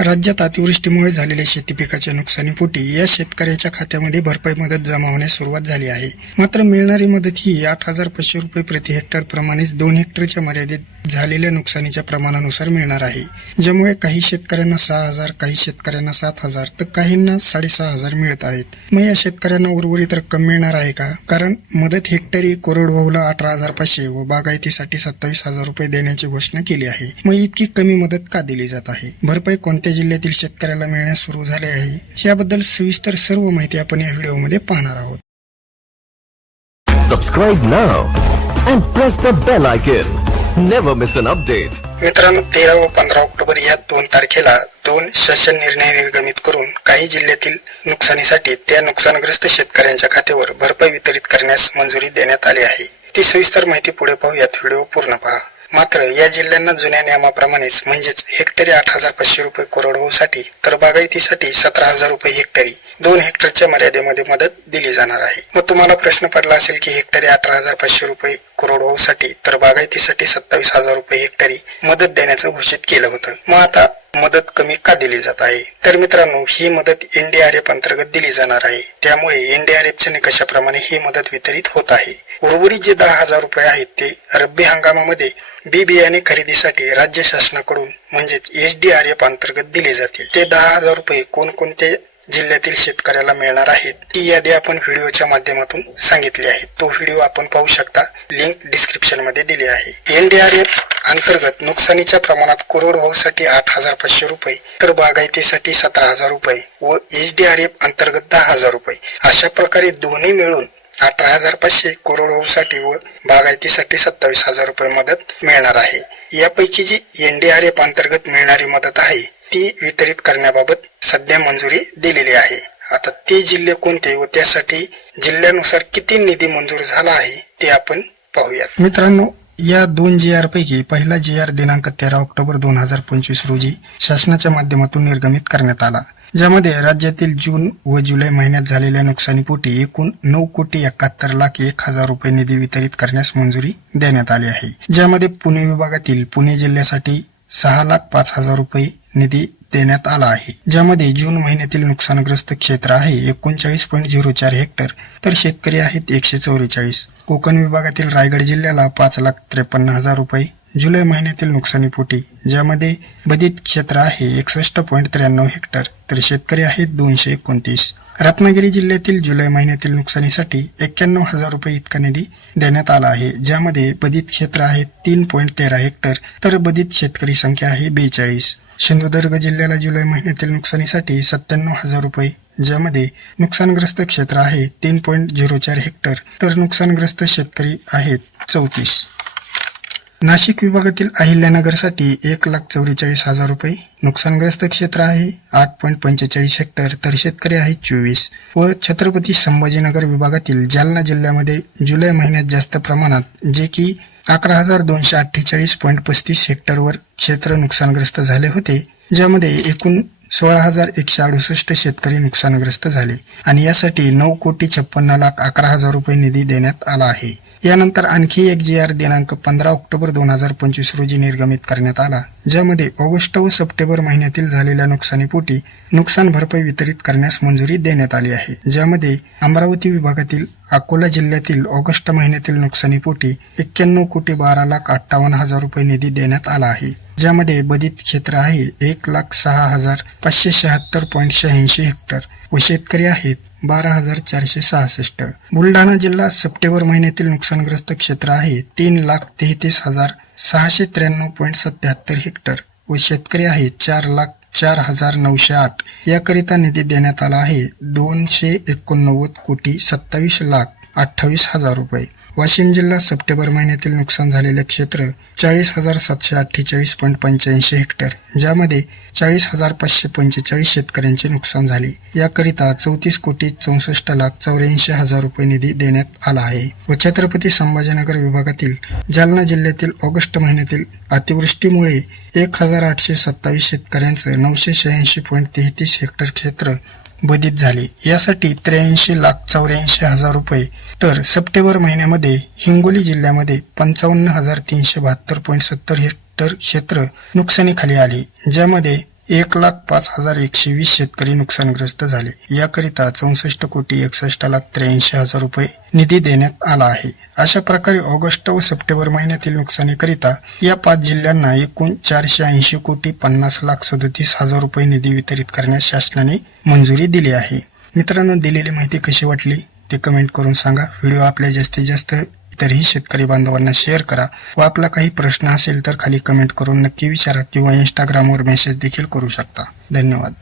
राज्यात अतिवृष्टीमुळे झालेल्या शेती पिकाच्या नुकसानीपोटी या शेतकऱ्याच्या खात्यामध्ये भरपाई मदत जमा होण्यास सुरुवात झाली आहे. मात्र मिळणारी मदत ही आठ हजार पाचशे रुपये प्रति हेक्टर प्रमाणेच दोन हेक्टरच्या मर्यादेत झालेल्या नुकसानीच्या प्रमाणानुसार मिळणार आहे. ज्यामुळे काही शेतकऱ्यांना सहा हजार काही शेतकऱ्यांना सात हजार तर काहींना साडेसहा हजार मिळत आहेत. मग या शेतकऱ्यांना उर्वरित रक्कम मिळणार आहे का? कारण मदत हेक्टरी कोरडवाहूला अठरा हजार पाचशे व बागायतीसाठी सत्तावीस हजार रुपये देण्याची घोषणा केली आहे. मग इतकी कमी मदत का दिली जात आहे? भरपाई कोणत्या जिल्ह्यातील शेतकऱ्याला मिळण्यास सुरू झाले आहे? याबद्दल सविस्तर सर्व माहिती आपण या व्हिडिओमध्ये पाहणार आहोत. Subscribe now and press the bell icon. Never miss an update मित्रांनो तेरा व पंधरा ऑक्टोबर या दोन तारखेला दोन शासन निर्णय निर्गमित करून काही जिल्ह्यातील नुकसानीसाठी त्या नुकसानग्रस्त शेतकऱ्यांच्या खात्यावर भरपाई वितरित करण्यास मंजुरी देण्यात आली आहे. ती सविस्तर माहिती पुढे पाहूयात. व्हिडिओ पूर्ण पहा. मात्र या जिल्ह्यांना जुन्या नियमाप्रमाणेच म्हणजेच हेक्टरी आठ हजार पाचशे रुपये कोरडवाहूसाठी तर बागायतीसाठी सतरा हजार रुपये हेक्टरी दोन हेक्टरच्या मर्यादेमध्ये मदत दिली जाणार आहे. मग तुम्हाला प्रश्न पडला असेल की हेक्टरी अठरा हजार पाचशे रुपये कोरडवाहूसाठी तर बागायतीसाठी सत्तावीस हजार रुपये हेक्टरी मदत देण्याचं घोषित केलं होतं. मग आता मदत कमी का दिली जात आहे? तर मित्रांनो ही मदत एनडीआरएफ अंतर्गत दिली जाणार आहे. त्यामुळे एनडीआरएफच्या निकषाप्रमाणे ही मदत वितरित होत आहे. उर्वरित जे दहा हजार रुपये आहेत ते रब्बी हंगामामध्ये बी बियाणे खरेदीसाठी राज्य शासनाकडून म्हणजेच एच डी आर एफ अंतर्गत दिले जातील. ते दहा हजार रुपये कोणकोणत्या जिल्ह्यातील शेतकऱ्याला मिळणार आहेत ती यादी आपण व्हिडिओच्या माध्यमातून सांगितली आहे. तो व्हिडिओ आपण पाहू शकता लिंक डिस्क्रिप्शनमध्ये दिली आहे. एनडीआरएफ अंतर्गत नुकसानीच्या प्रमाणात कोरडवाहूसाठी आठ हजार पाचशे रुपये तर बागायतीसाठी सतरा हजार रुपये व एच डी आर एफ अंतर्गत दहा हजार रुपये. अशा प्रकारे दोन्ही मिळून अठरा हजार पाचशे कोरडवाहूसाठी व बागायतीसाठी सत्तावीस हजार रुपये मदत मिळणार आहे. यापैकी जी एनडीआरएफ अंतर्गत मिळणारी मदत आहे ती वितरित करण्याबाबत सध्या मंजुरी दिलेली आहे. आता ते जिल्हे कोणते व त्यासाठी जिल्ह्यानुसार किती निधी मंजूर झाला आहे ते आपण पाहूयात. मित्रांनो या दोन जी आर पैकी पहिला जी आर दिनांक तेरा ऑक्टोबर दोन हजार पंचवीस रोजी शासनाच्या माध्यमातून निर्गमित करण्यात आला. ज्यामध्ये राज्यातील जून व जुलै महिन्यात झालेल्या नुकसानीपोटी एकूण नऊ कोटी एकाहत्तर लाख एक हजार रुपये निधी वितरित करण्यास मंजुरी देण्यात आली आहे. ज्यामध्ये पुणे विभागातील पुणे जिल्ह्यासाठी सहा लाख पाच हजार रुपये निधी देण्यात आला आहे. ज्यामध्ये जून महिन्यातील नुकसानग्रस्त क्षेत्र आहे एकोणचाळीस पॉईंट झिरो चार हेक्टर तर शेतकरी आहेत एकशे चौवेचाळीस. कोकण विभागातील रायगड जिल्ह्याला पाच लाख त्रेपन्न हजार रुपये जुलै महिन्यातील नुकसानीपोटी ज्यामध्ये बदित क्षेत्र आहे एकसष्ट पॉईंट त्र्याण्णव हेक्टर तर शेतकरी आहेत दोनशे एकोणतीस. रत्नागिरी जिल्ह्यातील जुलै महिन्यातील नुकसानीसाठी एक्क्याण्णव हजार रुपये इतका निधी देण्यात आला आहे ज्यामध्ये बदित क्षेत्र आहे तीन पॉईंट तेरा हेक्टर तर बदित शेतकरी संख्या आहे बेचाळीस. सिंधुदुर्ग जिल्ह्याला जुलै महिन्यातील नुकसानीसाठी सत्त्याण्णव हजार रुपये ज्यामध्ये नुकसानग्रस्त क्षेत्र आहे तीन पॉईंट झिरो चार हेक्टर तर नुकसानग्रस्त शेतकरी आहेत चौतीस. नाशिक विभागातील अहिल्यानगरसाठी एक लाख चौवेचाळीस हजार रुपये नुकसानग्रस्त क्षेत्र आहे. आठ पॉईंट पंचेचाळीस हेक्टर तर शेतकरी आहेत चोवीस. व छत्रपती संभाजीनगर विभागातील जालना जिल्ह्यामध्ये जुलै महिन्यात जास्त प्रमाणात जे की अकरा हजार दोनशे अठ्ठेचाळीस पॉईंट पस्तीस हेक्टरवर क्षेत्र नुकसानग्रस्त झाले होते ज्यामध्ये एकूण सोळा हजार एकशे अडुसष्ट शेतकरी नुकसानग्रस्त झाले. आणि यासाठी नऊ कोटी छप्पन्न लाख अकरा हजार रुपये निधी देण्यात आला आहे. यानंतर आणखी एक जी आर दिनांक पंधरा ऑक्टोबर दोन हजार पंचवीस रोजी निर्गमित करण्यात आला ज्यामध्ये ऑगस्ट व सप्टेंबर महिन्यातील झालेल्या नुकसानीपोटी नुकसान भरपाई वितरित करण्यास मंजुरी देण्यात आली आहे ज्यामध्ये अमरावती विभागातील अकोला जिल्ह्यातील ऑगस्ट महिन्यातील नुकसानीपोटी एक्क्याण्णव कोटी बारा लाख अठ्ठावन्न हजार रुपये निधी देण्यात आला आहे ज्यामध्ये बदित क्षेत्र आहे एक लाख सहा हजार पाचशे शहात्तर पॉईंट शहाऐंशी हेक्टर व शेतकरी आहेत बारा हजार चारशे सहासष्ट. बुलढाणा जिल्हा सप्टेंबर महिन्यातील नुकसानग्रस्त क्षेत्र आहे. तीन लाख तेहतीस हजार सहाशे त्र्याण्णव पॉईंट सत्याहत्तर हेक्टर व शेतकरी आहे चार लाख चार हजार नऊशे आठ. याकरिता निधी देण्यात आला आहे. दोनशे एकोणनव्वद कोटी सत्तावीस लाख अठ्ठावीस हजार रुपये. वाशिम जिल्हा सप्टेंबर महिन्यातील नुकसान झालेले क्षेत्र चाळीस हजार सातशे अठ्ठेचाळीस पॉईंट पंच्याऐंशी हेक्टर ज्यामध्ये चाळीस हजार पाचशे पंचेचाळीस शेतकऱ्यांचे नुकसान झाले. याकरिता चौतीस कोटी चौसष्ट लाख चौऱ्याऐंशी हजार रुपये निधी देण्यात आला आहे. व छत्रपती संभाजीनगर विभागातील जालना जिल्ह्यातील ऑगस्ट महिन्यातील अतिवृष्टीमुळे एक हजार आठशे सत्तावीस शेतकऱ्यांचं नऊशे शहाऐंशी पॉईंट तेहतीस हेक्टर क्षेत्र बधित झाले. यासाठी त्र्याऐंशी लाख चौऱ्याऐंशी हजार रुपये. तर सप्टेंबर महिन्यामध्ये हिंगोली जिल्ह्यामध्ये पंचावन्न हजार तीनशे बहात्तर पॉईंट सत्तर हेक्टर क्षेत्र नुकसानीखाली आले ज्यामध्ये एक लाख पाच हजार एकशे वीस शेतकरी नुकसानग्रस्त झाले. याकरिता चौसष्ट कोटी एकसष्ट लाख त्र्याऐंशी हजार रुपये निधी देण्यात आला आहे. अशा प्रकारे ऑगस्ट व सप्टेंबर महिन्यातील नुकसानीकरिता या पाच जिल्ह्यांना एकूण चारशे ऐंशी कोटी पन्नास लाख सदतीस हजार रुपये निधी वितरित करण्यास शासनाने मंजुरी दिली आहे. मित्रांनो दिलेली माहिती कशी वाटली ते कमेंट करून सांगा. व्हिडिओ आपल्या जास्तीत जास्त इतरही शेतकरी बांधवांना शेअर करा. व आपला काही प्रश्न असेल तर खाली कमेंट करून नक्की विचारा किंवा इंस्टाग्रामवर मेसेज देखील करू शकता. धन्यवाद.